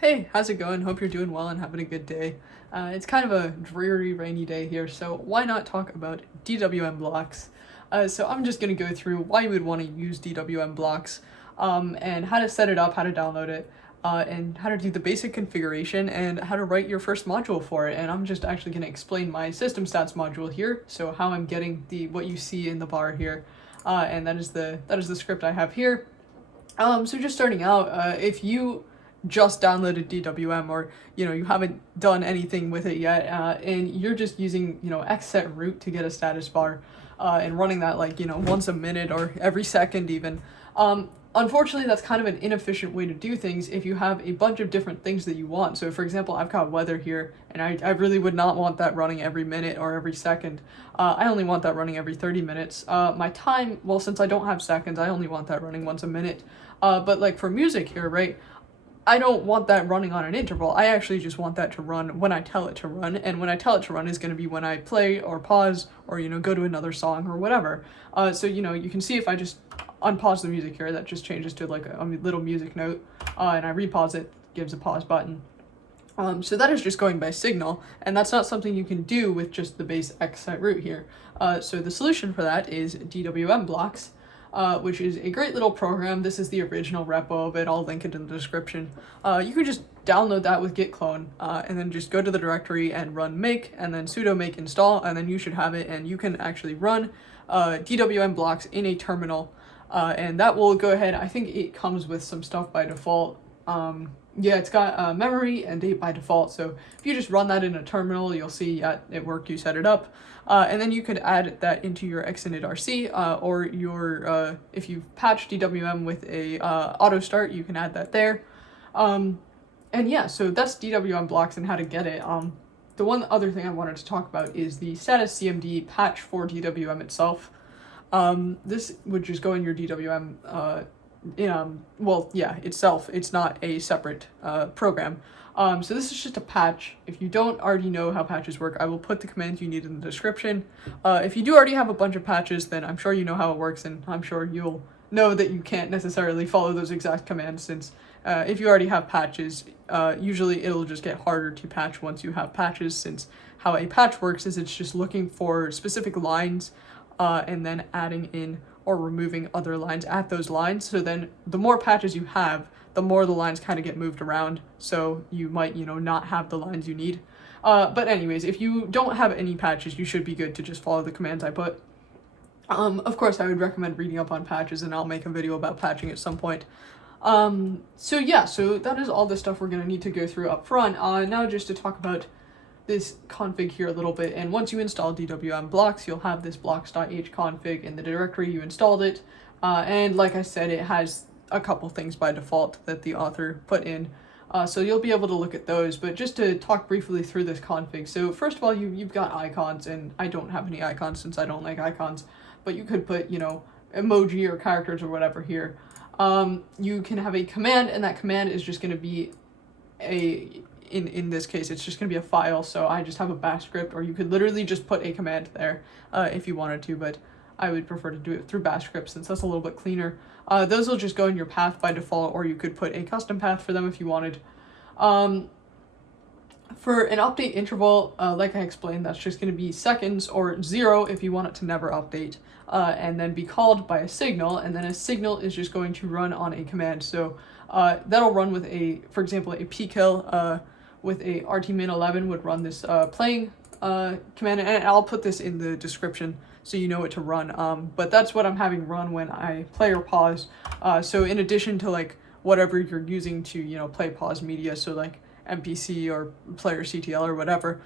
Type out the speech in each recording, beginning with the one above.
Hey, how's it going? Hope you're doing well and having a good day. It's kind of a dreary, rainy day here, so why not talk about DWM blocks? So I'm just going to go through why you would want to use DWM blocks, and how to set it up, how to download it, and how to do the basic configuration, and how to write your first module for it. And I'm just actually going to explain my system stats module here, so how I'm getting what you see in the bar here, and that is the script I have here. So just starting out, if you just downloaded DWM, or you haven't done anything with it yet, and you're just using exec root to get a status bar, and running that like once a minute or every second even, unfortunately that's kind of an inefficient way to do things if you have a bunch of different things that you want. So for example, I've got weather here, and I really would not want that running every minute or every second. I only want that running every 30 minutes. My time, well, since I don't have seconds, I only want that running once a minute. But like for music here, right, I don't want that running on an interval. I actually just want that to run when I tell it to run, and when I tell it to run is going to be when I play or pause or go to another song or whatever. So you can see if I just unpause the music here, that just changes to like a little music note, and I repause it, gives a pause button. So that is just going by signal, and that's not something you can do with just the base exec root here. So the solution for that is dwmblocks, which is a great little program. This is the original repo of it. I'll link it in the description. You can just download that with git clone, and then just go to the directory and run make, and then sudo make install, and then you should have it, and you can actually run DWM blocks in a terminal, and that will go ahead. I think it comes with some stuff by default. Yeah, it's got memory and date by default, so if you just run that in a terminal, you'll see, yeah, it worked, you set it up. And then you could add that into your xinitrc, or your, if you've patched DWM with a auto start, you can add that there. And yeah, so that's DWM blocks and how to get it. The one other thing I wanted to talk about is the statuscmd patch for DWM itself. This would just go in your DWM, well, yeah, itself. It's not a separate program. So this is just a patch. If you don't already know how patches work, I will put the commands you need in the description. If you do already have a bunch of patches, then I'm sure you know how it works, and I'm sure you'll know that you can't necessarily follow those exact commands, since if you already have patches, usually it'll just get harder to patch once you have patches, since how a patch works is it's just looking for specific lines, and then adding in or removing other lines at those lines. So then the more patches you have, the more the lines kind of get moved around, so you might not have the lines you need. But anyways, if you don't have any patches, you should be good to just follow the commands I put. Of course, I would recommend reading up on patches, and I'll make a video about patching at some point. So yeah, so that is all the stuff we're going to need to go through up front. Now just to talk about this config here a little bit, and once you install DWM blocks, you'll have this blocks.hconfig in the directory you installed it, and like I said, it has a couple things by default that the author put in, so you'll be able to look at those. But just to talk briefly through this config, so first of all, you've got icons, and I don't have any icons since I don't like icons, but you could put emoji or characters or whatever here. You can have a command, and that command is just going to be in this case, it's just going to be a file, so I just have a bash script, or you could literally just put a command there if you wanted to, but I would prefer to do it through bash script since that's a little bit cleaner. Those will just go in your path by default, or you could put a custom path for them if you wanted. For an update interval, like I explained, that's just going to be seconds, or 0 if you want it to never update, and then be called by a signal, and then a signal is just going to run on a command. So that'll run with for example, a pkill, with a rtmin11 would run this playing command, and I'll put this in the description so you know what to run. But that's what I'm having run when I play or pause. So in addition to like whatever you're using to play pause media, so like MPC or player CTL or whatever,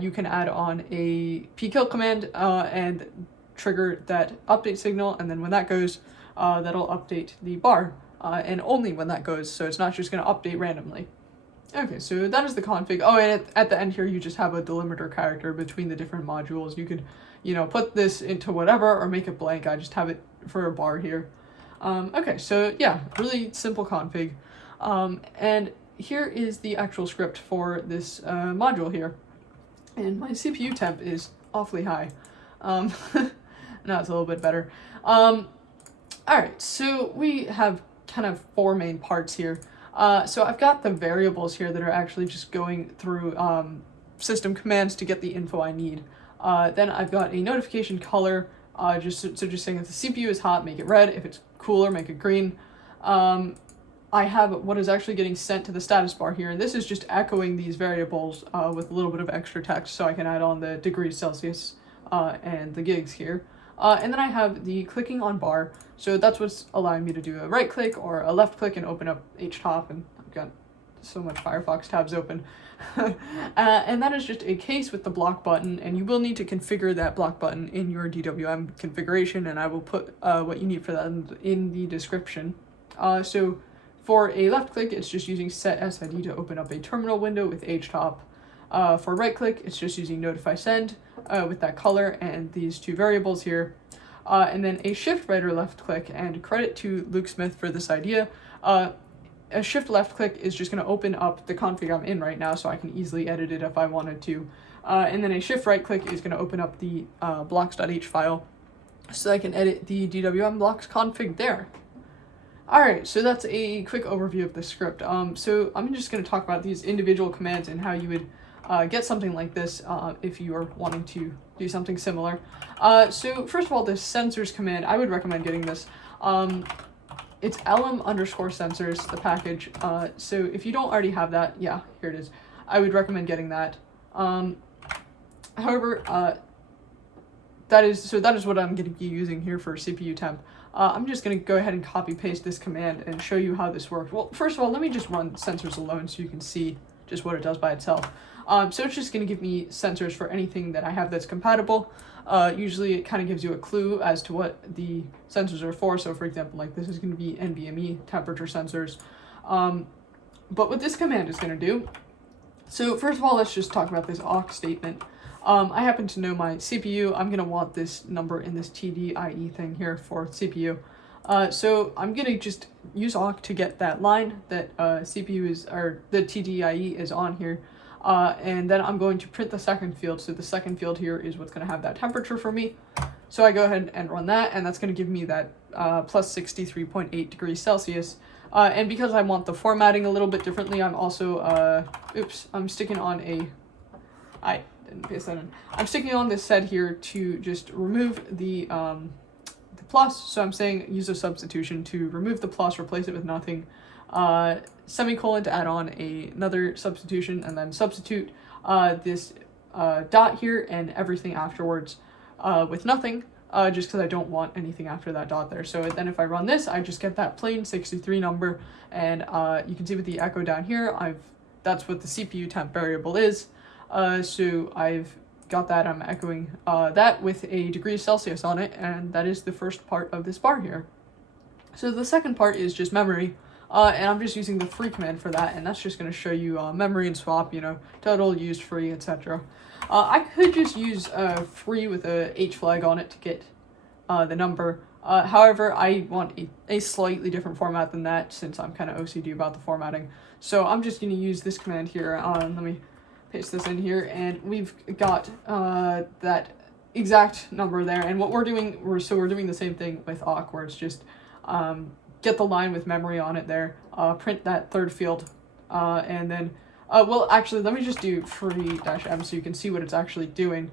you can add on a pkill command and trigger that update signal, and then when that goes, that'll update the bar, and only when that goes, so it's not just going to update randomly. Okay, so that is the config. Oh, and at the end here, you just have a delimiter character between the different modules. You could, put this into whatever or make it blank. I just have it for a bar here. Okay, so yeah, really simple config. And here is the actual script for this module here. And my CPU temp is awfully high. Now it's a little bit better. All right, so we have kind of 4 main parts here. So I've got the variables here that are actually just going through system commands to get the info I need. Then I've got a notification color, just saying if the CPU is hot, make it red. If it's cooler, make it green. I have what is actually getting sent to the status bar here, and this is just echoing these variables with a little bit of extra text, so I can add on the degrees Celsius and the gigs here. And then I have the clicking on bar, so that's what's allowing me to do a right click or a left click and open up htop, and I've got so much Firefox tabs open. And that is just a case with the block button, and you will need to configure that block button in your DWM configuration, and I will put what you need for that in the description. So for a left click, it's just using set SID to open up a terminal window with htop. For right click, it's just using notify send with that color and these two variables here. And then a shift right or left click, and credit to Luke Smith for this idea. A shift left click is just going to open up the config I'm in right now, so I can easily edit it if I wanted to. And then a shift right click is going to open up the blocks.h file, so I can edit the DWM blocks config there. Alright, so that's a quick overview of the script. So I'm just going to talk about these individual commands and how you would get something like this if you are wanting to do something similar. So first of all, this sensors command, I would recommend getting this. It's lm_sensors, the package. So if you don't already have that, yeah, here it is. I would recommend getting that. However, that is what I'm going to be using here for CPU temp. I'm just going to go ahead and copy paste this command and show you how this works. Well, first of all, let me just run sensors alone so you can see just what it does by itself. So it's just going to give me sensors for anything that I have that's compatible. Usually it kind of gives you a clue as to what the sensors are for. So for example, like this is going to be NVMe temperature sensors. But what this command is going to do, so first of all, let's just talk about this awk statement. I happen to know my CPU. I'm going to want this number in this TDIE thing here for CPU. So I'm going to just use awk to get that line that CPU is, or the TDIE is on here. And then I'm going to print the second field. So the second field here is what's going to have that temperature for me. So I go ahead and run that, and that's going to give me that plus 63.8 degrees Celsius. And because I want the formatting a little bit differently, I'm also, I'm sticking on a, I didn't paste that in. I'm sticking on this set here to just remove the plus. So I'm saying use a substitution to remove the plus, replace it with nothing. Semicolon to add on another substitution, and then substitute this dot here and everything afterwards with nothing, just because I don't want anything after that dot there. So then if I run this, I just get that plain 63 number, and you can see with the echo down here, that's what the CPU temp variable is. So I've got that, I'm echoing that with a degrees Celsius on it, and that is the first part of this bar here. So the second part is just memory. And I'm just using the free command for that, and that's just going to show you memory and swap, total, used, free, etc. I could just use free with a H flag on it to get the number. However, I want a slightly different format than that, since I'm kind of OCD about the formatting. So I'm just going to use this command here. Let me paste this in here, and we've got that exact number there. And what we're doing, we're doing the same thing with awk, where it's just get the line with memory on it there, print that third field, and then, well, actually, let me just do free-m so you can see what it's actually doing.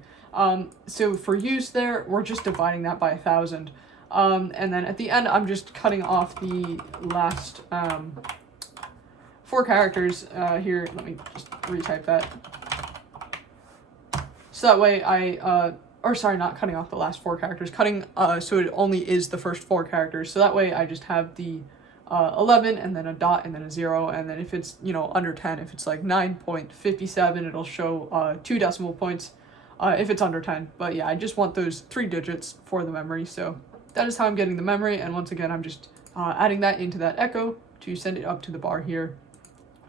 So for use there, we're just dividing that by 1,000. And then at the end, I'm just cutting off the last 4 characters here. Let me just retype that. So that way or sorry, not cutting off the last 4 characters, cutting so it only is the first 4 characters. So that way I just have the 11 and then a dot and then a 0, and then if it's under 10, if it's like 9.57, it'll show 2 decimal points if it's under 10. But yeah, I just want those 3 digits for the memory. So that is how I'm getting the memory, and once again I'm just adding that into that echo to send it up to the bar here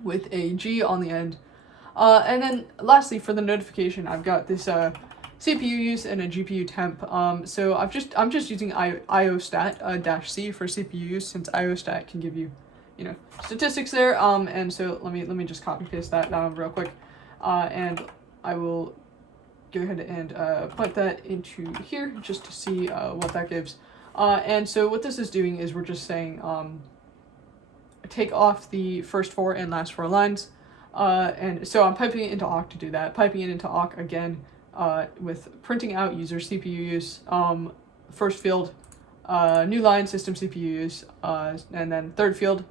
with a G on the end. And then lastly, for the notification, I've got this CPU use and a GPU temp. So I'm just using iostat -c for CPU use, since iostat can give you statistics there. And so let me just copy paste that down real quick, and I will go ahead and put that into here just to see what that gives. And so what this is doing is we're just saying take off the first 4 and last 4 lines. And so I'm piping it into awk to do that. Piping it into awk again with printing out user CPU use, first field, new line system CPU use, and then third field,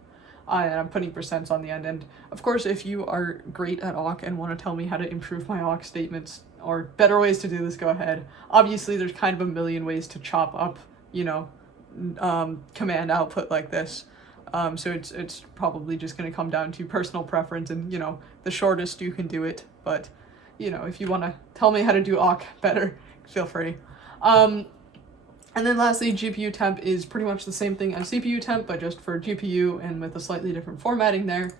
and I'm putting percents on the end. And of course, if you are great at awk and want to tell me how to improve my awk statements or better ways to do this, go ahead. Obviously, there's kind of a million ways to chop up, you know, command output like this. So it's probably just going to come down to personal preference and, you know, the shortest you can do it. But, you know, if you want to tell me how to do awk better, feel free. And then lastly, GPU temp is pretty much the same thing as CPU temp, but just for GPU and with a slightly different formatting there.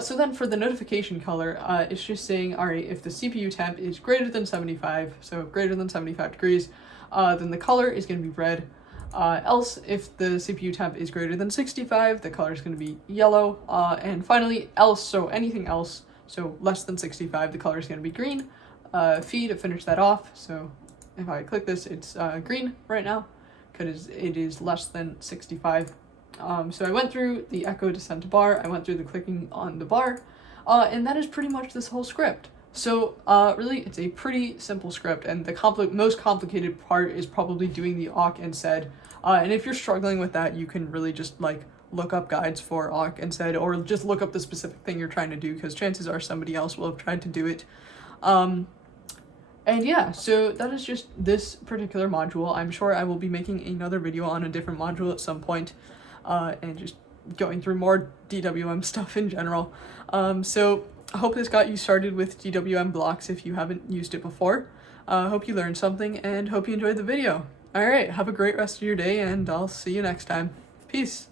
So then for the notification color, it's just saying, all right, if the CPU temp is greater than 75, so greater than 75 degrees, then the color is going to be red. Else, if the CPU temp is greater than 65, the color is going to be yellow. And finally, else, so anything else, so less than 65, the color is going to be green. Feed to finish that off, so if I click this, it's green right now, because it is less than 65. So I went through the echo descent to bar, I went through the clicking on the bar, and that is pretty much this whole script. So really, it's a pretty simple script, and the most complicated part is probably doing the awk and sed. And if you're struggling with that, you can really just like look up guides for awk and sed, or just look up the specific thing you're trying to do, because chances are somebody else will have tried to do it. And yeah, so that is just this particular module. I'm sure I will be making another video on a different module at some point, and just going through more DWM stuff in general. So I hope this got you started with dwmblocks if you haven't used it before. Hope you learned something and hope you enjoyed the video. Alright, have a great rest of your day and I'll see you next time. Peace!